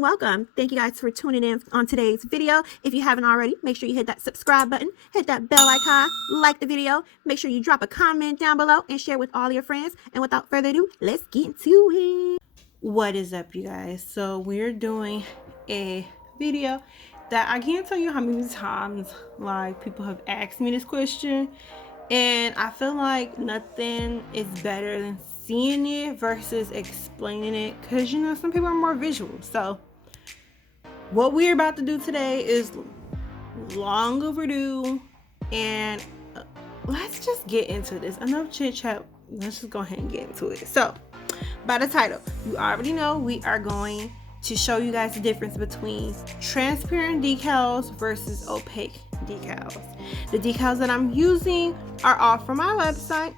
Welcome. Thank you guys for tuning in on today's video. If you haven't already, make sure you hit that subscribe button, hit that bell icon, like the video, make sure you drop a comment down below and share with all your friends. And without further ado, let's get into it. What is up, you guys? So we're doing a video that I can't tell you how many times like people have asked me this question, and I feel like nothing is better than seeing it versus explaining it, because you know some people are more visual. So what we're about to do today is long overdue, and let's just get into this. Enough chit chat, let's just go ahead and get into it. So by the title, you already know we are going to show you guys the difference between transparent decals versus opaque decals. The decals that I'm using are all from my website.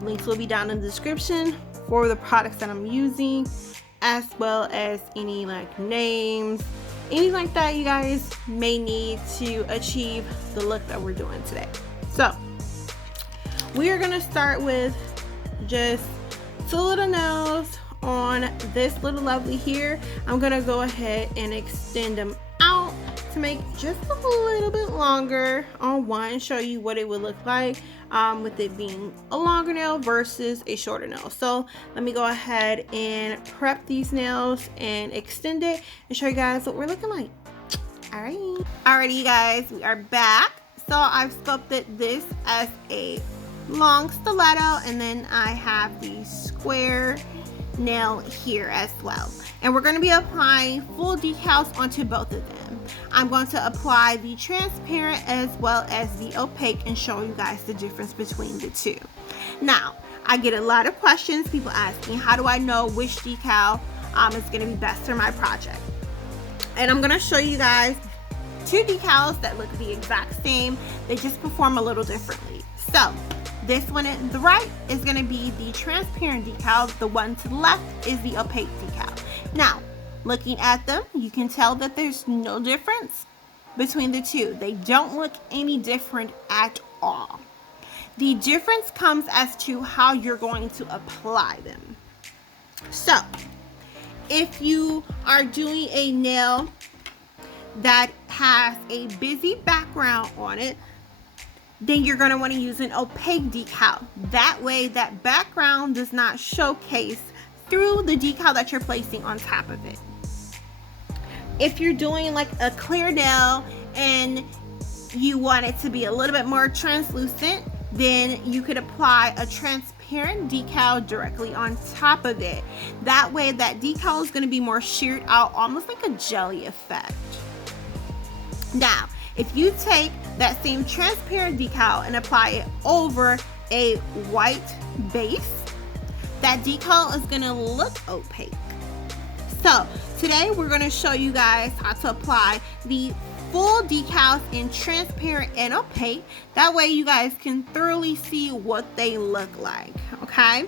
Links will be down in the description for the products that I'm using, as well as any like names, anything like that you guys may need to achieve the look that we're doing today. So we are gonna start with just two little nails on this little lovely here. I'm gonna go ahead and extend them out to make just a little bit longer on one, show you what it would look like with it being a longer nail versus a shorter nail. So let me go ahead and prep these nails and extend it and show you guys what we're looking like. Alrighty, you guys, we are back. So I've sculpted this as a long stiletto, and then I have the square nail here as well, and we're going to be applying full decals onto both of them. I'm going to apply the transparent as well as the opaque and show you guys the difference between the two. Now, I get a lot of questions, people asking, how do I know which decal is going to be best for my project? And I'm going to show you guys two decals that look the exact same, they just perform a little differently. So this one to the right is going to be the transparent decal. The one to the left is the opaque decal. Now, looking at them, you can tell that there's no difference between the two. They don't look any different at all. The difference comes as to how you're going to apply them. So, if you are doing a nail that has a busy background on it, then you're going to want to use an opaque decal. That way that background does not showcase through the decal that you're placing on top of it. If you're doing like a clear nail and you want it to be a little bit more translucent, then you could apply a transparent decal directly on top of it. That way that decal is going to be more sheared out, almost like a jelly effect. Now, if you take that same transparent decal and apply it over a white base, that decal is going to look opaque. So today we're going to show you guys how to apply the full decals in transparent and opaque. That way you guys can thoroughly see what they look like. Okay,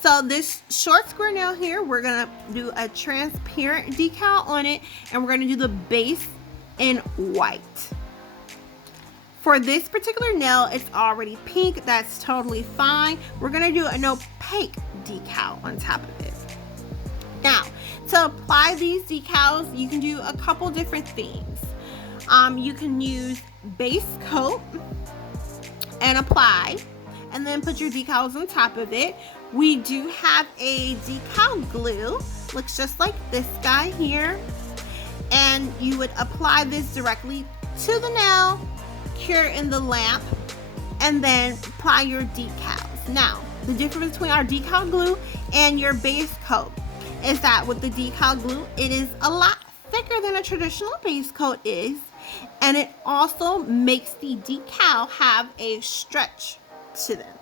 so this short square nail here, we're going to do a transparent decal on it, and we're going to do the base in white. For this particular nail, it's already pink. That's totally fine. We're gonna do an opaque decal on top of it. Now, to apply these decals, you can do a couple different things. You can use base coat and apply, and then put your decals on top of it. We do have a decal glue, looks just like this guy here, and you would apply this directly to the nail, cure in the lamp, and then apply your decals. Now, the difference between our decal glue and your base coat is that with the decal glue, it is a lot thicker than a traditional base coat is, and it also makes the decal have a stretch to them.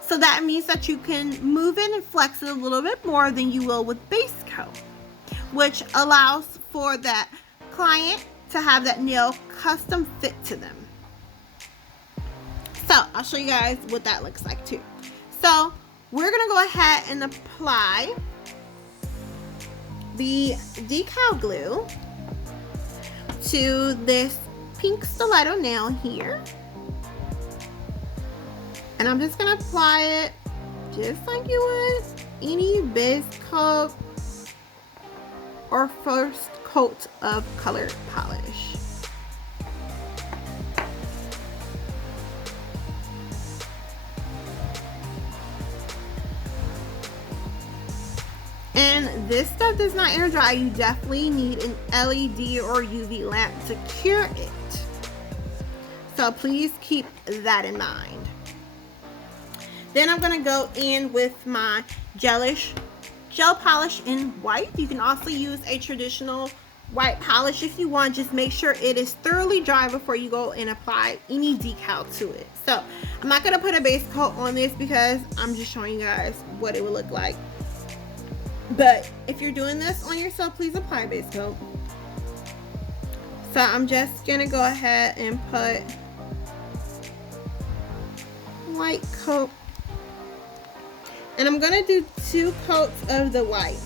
So that means that you can move it and flex it a little bit more than you will with base coat, which allows for that client to have that nail custom fit to them. So I'll show you guys what that looks like too. So we're gonna go ahead and apply the decal glue to this pink stiletto nail here. And I'm just gonna apply it just like you would any base coat or first coat of colored polish. And this stuff does not air dry. You definitely need an LED or UV lamp to cure it. So please keep that in mind. Then I'm gonna go in with my Gelish Gel Polish in white. You can also use a traditional white polish if you want. Just make sure it is thoroughly dry before you go and apply any decal to it. So I'm not gonna put a base coat on this because I'm just showing you guys what it would look like. But if you're doing this on yourself, please apply a base coat. So I'm just gonna go ahead and put white coat. And I'm gonna do 2 coats of the white.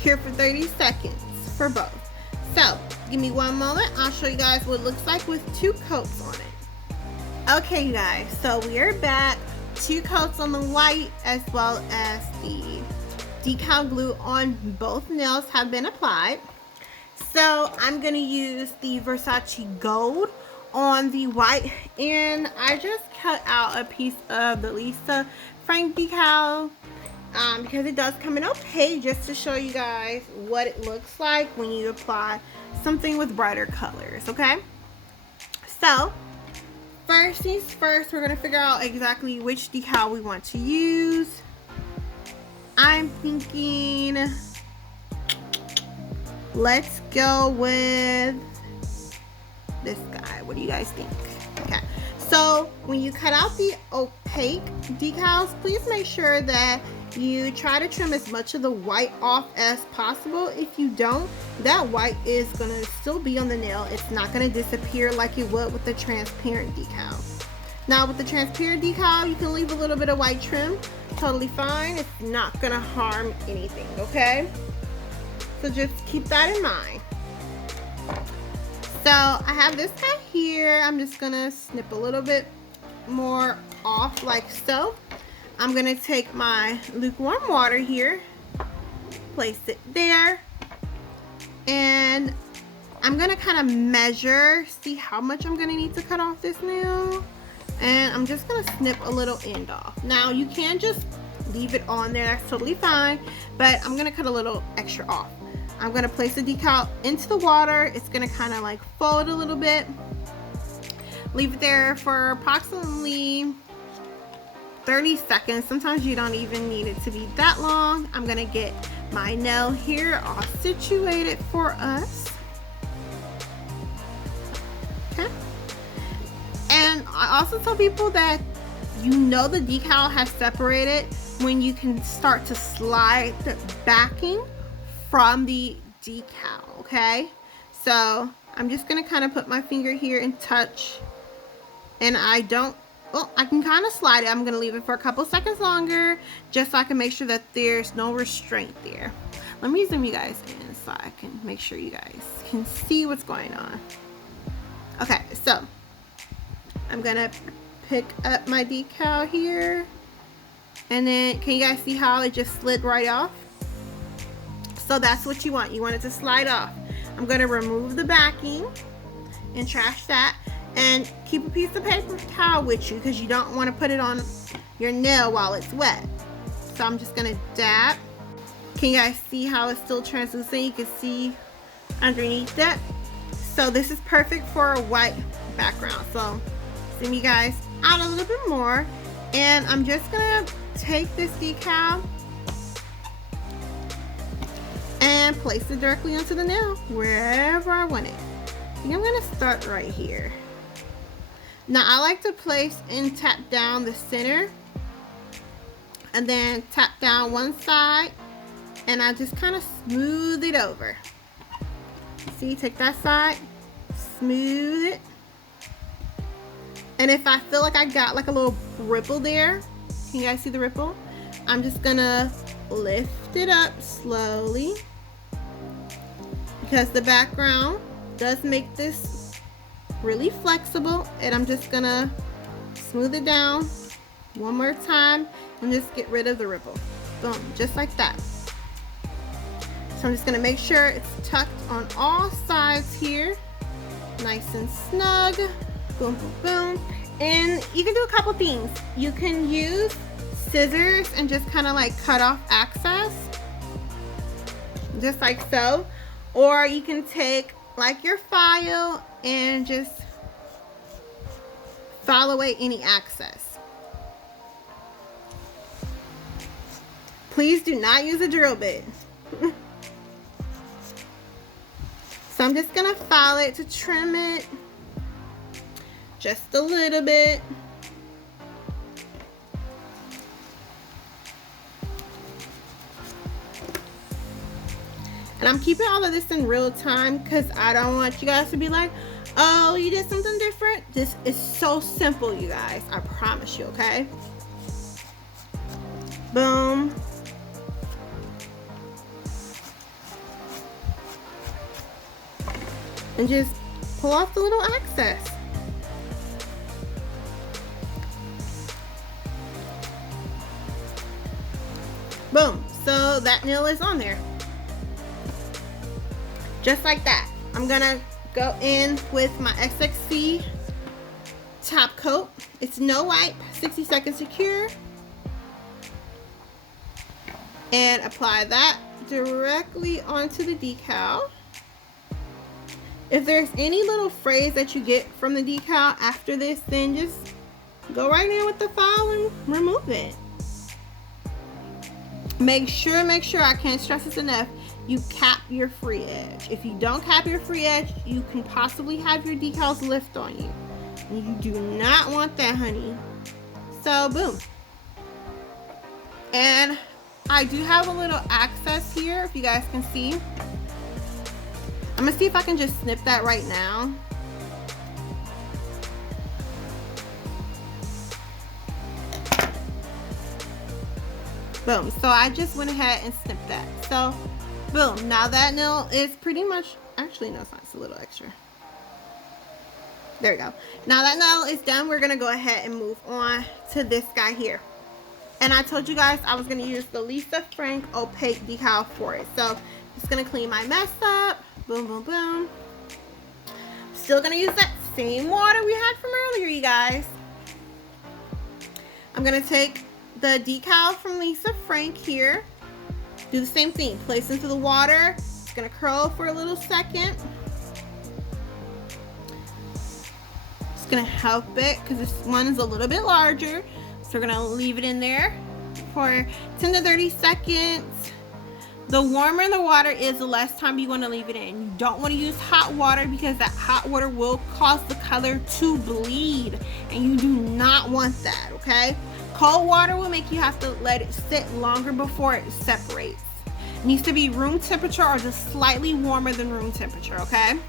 Cure for 30 seconds for both. So give me one moment. I'll show you guys what it looks like with 2 coats on it. Okay, you guys, so we are back. 2 coats on the white as well as the decal glue on both nails have been applied. So I'm gonna use the Versace Gold on the white, and I just cut out a piece of the Lisa Frank decal because it does come in opaque, just to show you guys what it looks like when you apply something with brighter colors. Okay, so first things first, we're gonna figure out exactly which decal we want to use. I'm thinking let's go with this guy. What do you guys think? Okay, so when you cut out the opaque decals, please make sure that you try to trim as much of the white off as possible. If you don't, that white is gonna still be on the nail. It's not gonna disappear like it would with the transparent decal. Now with the transparent decal, you can leave a little bit of white trim, totally fine. It's not gonna harm anything, okay? So just keep that in mind. So I have this guy here. I'm just gonna snip a little bit more off like so. I'm gonna take my lukewarm water here, place it there, and I'm gonna kind of measure, see how much I'm gonna need to cut off this nail, and I'm just gonna snip a little end off. Now you can just leave it on there, that's totally fine, but I'm gonna cut a little extra off. I'm gonna place the decal into the water. It's gonna kind of like fold a little bit. Leave it there for approximately 30 seconds. Sometimes you don't even need it to be that long. I'm gonna get my nail here all situated for us. Okay. And I also tell people that you know the decal has separated when you can start to slide the backing from the decal, okay? So I'm just gonna kind of put my finger here and touch, and I can kind of slide it. I'm gonna leave it for a couple seconds longer just so I can make sure that there's no restraint there. Let me zoom you guys in so I can make sure you guys can see what's going on. Okay, so I'm gonna pick up my decal here, and then can you guys see how it just slid right off? So that's what you want. You want it to slide off. I'm gonna remove the backing and trash that, and keep a piece of paper towel with you because you don't want to put it on your nail while it's wet. So I'm just gonna dab. Can you guys see how it's still translucent? You can see underneath that. So this is perfect for a white background. So zoom you guys out a little bit more, and I'm just gonna take this decal and place it directly onto the nail wherever I want it. I think I'm gonna start right here. Now I like to place and tap down the center and then tap down one side, and I just kind of smooth it over. See, take that side, smooth it. And if I feel like I got like a little ripple there, can you guys see the ripple? I'm just gonna lift it up slowly because the background does make this really flexible, and I'm just gonna smooth it down one more time and just get rid of the ripple. Boom, just like that. So I'm just gonna make sure it's tucked on all sides here, nice and snug. Boom, boom, boom. And you can do a couple things. You can use scissors and just kind of like cut off excess, just like so. Or you can take like your file and just file away any excess. Please do not use a drill bit. So I'm just gonna file it to trim it just a little bit. And I'm keeping all of this in real time because I don't want you guys to be like, oh, you did something different. This is so simple, you guys. I promise you, okay? Boom. And just pull off the little excess. Boom. So that nail is on there. Just like that. I'm gonna go in with my SXC top coat. It's no wipe, 60 seconds secure. And apply that directly onto the decal. If there's any little frays that you get from the decal after this, then just go right in with the file and remove it. Make sure, I can't stress this enough, you cap your free edge. If you don't cap your free edge, you can possibly have your decals lift on you. And you do not want that, honey. So, boom. And I do have a little access here, if you guys can see. I'm gonna see if I can just snip that right now. Boom. So I just went ahead and snipped that. So, boom. Now that nail is pretty much, actually no, it's not, it's a little extra. There we go. Now that nail is done, we're gonna go ahead and move on to this guy here. And I told you guys I was gonna use the Lisa Frank opaque decal for it. So, just gonna clean my mess up. Boom, boom, boom. Still gonna use that same water we had from earlier, you guys. I'm gonna take the decal from Lisa Frank here. Do the same thing. Place into the water. It's gonna curl for a little second. Just gonna help it because this one is a little bit larger. So we're gonna leave it in there for 10 to 30 seconds. The warmer the water is, the less time you want to leave it in. You don't want to use hot water because that hot water will cause the color to bleed, and you do not want that, okay? Cold water will make you have to let it sit longer before it separates. It needs to be room temperature or just slightly warmer than room temperature, okay?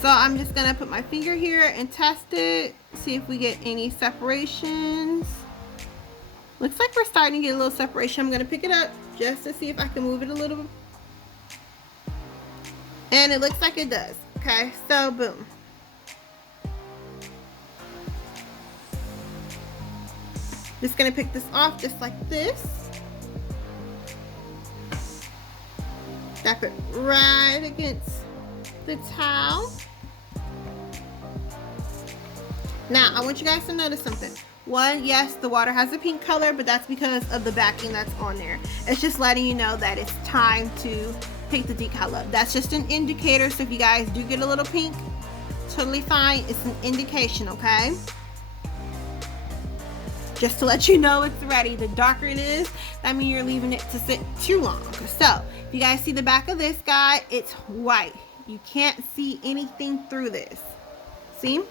So I'm just gonna put my finger here and test it, see if we get any separations. Looks like we're starting to get a little separation. I'm gonna pick it up just to see if I can move it a little bit. And it looks like it does. Okay, so boom. Just gonna pick this off just like this. Tap it right against the towel. Now, I want you guys to notice something. One, yes, the water has a pink color, but that's because of the backing that's on there. It's just letting you know that it's time to pick the decal up. That's just an indicator, so if you guys do get a little pink, totally fine. It's an indication, okay? just to let you know it's ready. The darker it is, that means you're leaving it to sit too long. So if you guys see the back of this guy, it's white. You can't see anything through this. See?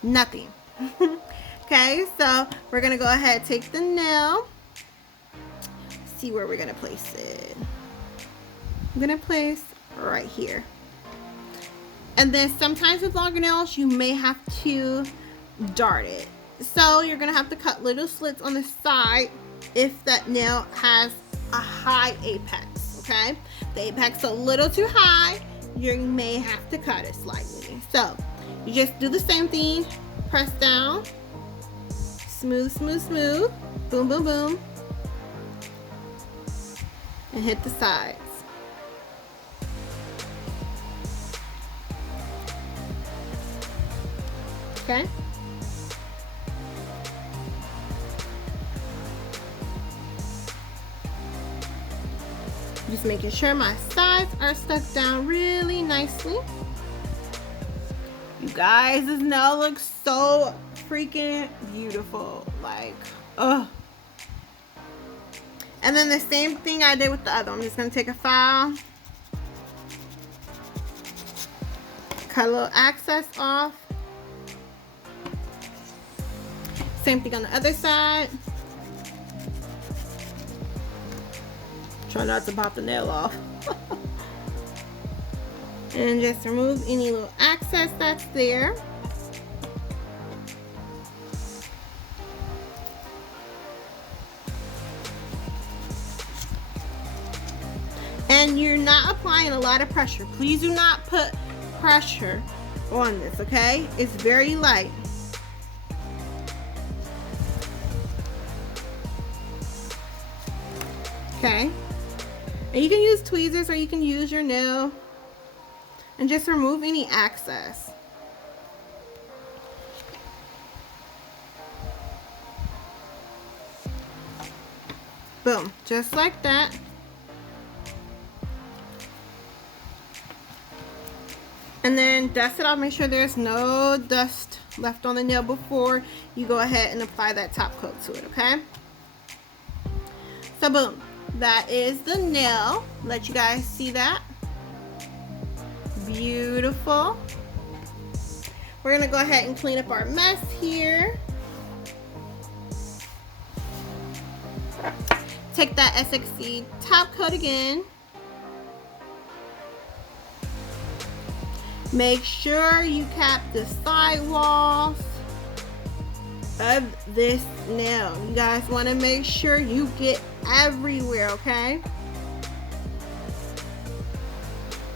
Nothing. Okay, so we're gonna go ahead and take the nail. See where we're gonna place it. I'm gonna place right here. And then sometimes with longer nails, you may have to dart it. So you're gonna have to cut little slits on the side if that nail has a high apex, okay? If the apex is a little too high, you may have to cut it slightly. So you just do the same thing, press down, smooth, smooth, smooth, boom, boom, boom, and hit the sides. Okay? Just making sure my sides are stuck down really nicely. You guys, this nail looks so freaking beautiful. Like, ugh. And then the same thing I did with the other. I'm just gonna take a file, cut a little excess off. Same thing on the other side. Try not to pop the nail off. And just remove any little excess that's there. And you're not applying a lot of pressure. Please do not put pressure on this, okay? It's very light. Okay, and you can use tweezers or you can use your nail and just remove any excess. Boom, just like that. And then dust it off. Make sure there's no dust left on the nail before you go ahead and apply that top coat to it, okay? So boom. That is the nail. Let you guys see that. Beautiful. We're gonna go ahead and clean up our mess here. Take that SXC top coat again. Make sure you cap the side walls of this nail. You guys want to make sure you get everywhere, okay?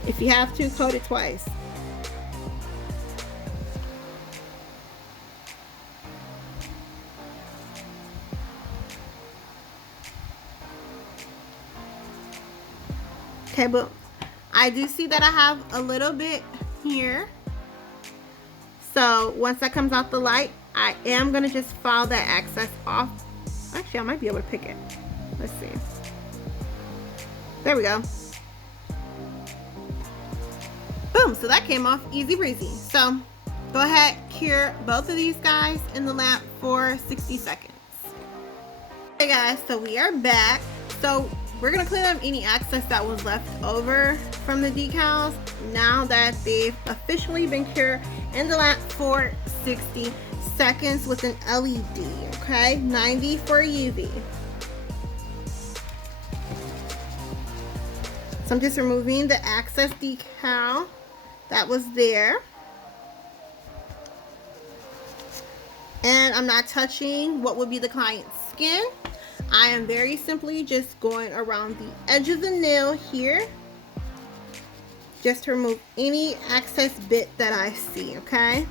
If you have to, coat it twice. Okay, but I do see that I have a little bit here. So once that comes off the light, I am gonna just file that excess off. Actually, I might be able to pick it. Let's see. There we go. Boom, so that came off easy breezy. So go ahead, cure both of these guys in the lamp for 60 seconds. Hey guys, so we are back. So we're gonna clean up any excess that was left over from the decals now that they've officially been cured in the lamp for 60 seconds with an LED, okay? 90 for UV. So I'm just removing the excess decal that was there. And I'm not touching what would be the client's skin. I am very simply just going around the edge of the nail here, just to remove any excess bit that I see, okay?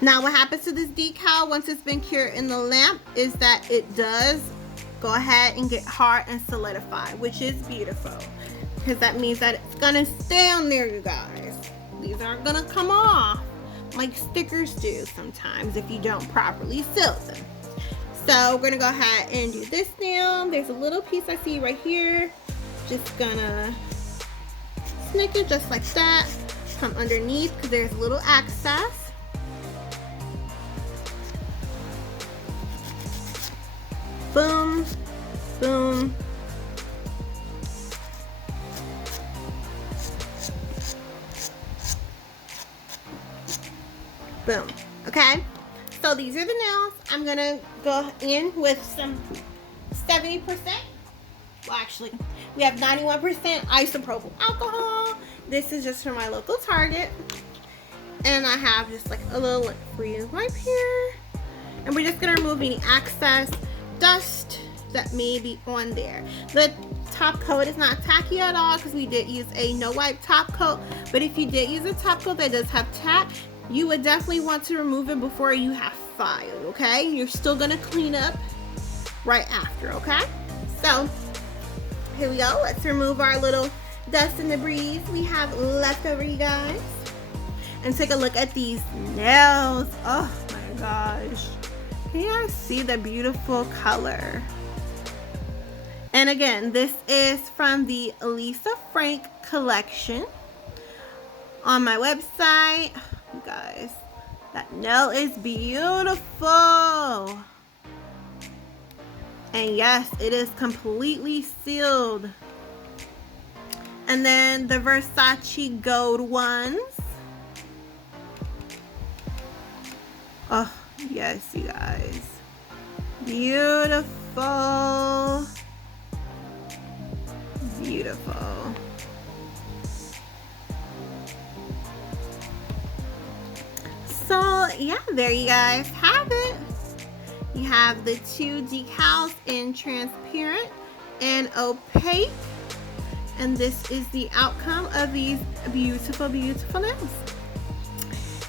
Now what happens to this decal once it's been cured in the lamp is that it does go ahead and get hard and solidify, which is beautiful because that means that it's gonna stay on there, you guys. These aren't gonna come off like stickers do sometimes if you don't properly seal them. So we're gonna go ahead and do this nail. There's a little piece I see right here. Just gonna snake it just like that. come underneath because there's a little access. Boom, boom. Boom. Okay, so these are the nails. I'm gonna go in with some 70%. Well, actually, we have 91% isopropyl alcohol. This is just from my local Target. And I have just like a little free wipe here. And we're just gonna remove any excess dust that may be on there. The top coat is not tacky at all because we did use a no wipe top coat. But if you did use a top coat that does have tack, you would definitely want to remove it before you have filed, okay? You're still gonna clean up right after, okay? So here we go. Let's remove our little dust and debris we have left over, you guys. And take a look at these nails. Oh my gosh. Can you guys see the beautiful color? And again, this is from the Lisa Frank collection on my website. You guys, that nail is beautiful. And yes, it is completely sealed. And then the Versace Gold ones. Oh, yes, you guys. Beautiful. Beautiful. So, yeah, there you guys have it. You have the two decals in transparent and opaque. And this is the outcome of these beautiful, beautiful nails.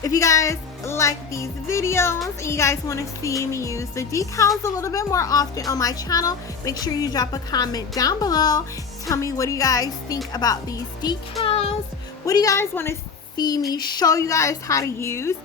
If you guys like these videos and you guys want to see me use the decals a little bit more often on my channel, make sure you drop a comment down below. Tell me, what do you guys think about these decals? What do you guys want to see me show you guys how to use?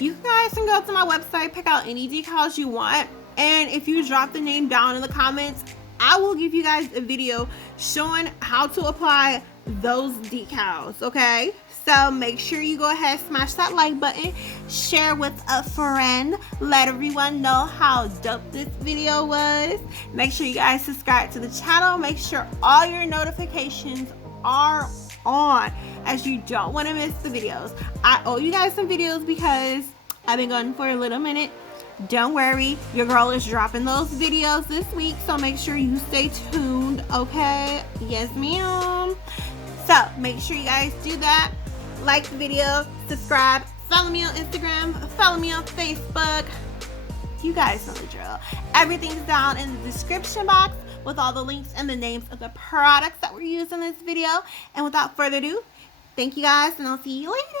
You guys can go to my website, pick out any decals you want, and if you drop the name down in the comments, I will give you guys a video showing how to apply those decals, okay? So make sure you go ahead, smash that like button, share with a friend, let everyone know how dope this video was. Make sure you guys subscribe to the channel. Make sure all your notifications are on, as you don't want to miss the videos. I owe you guys some videos because I've been gone for a little minute. Don't worry, your girl is dropping those videos this week, so make sure you stay tuned, okay? Yes, ma'am. So make sure you guys do that. Like the video, subscribe, follow me on Instagram, follow me on Facebook. You guys know the drill. Everything's down in the description box with all the links and the names of the products that were used in this video. And without further ado, thank you guys, and I'll see you later.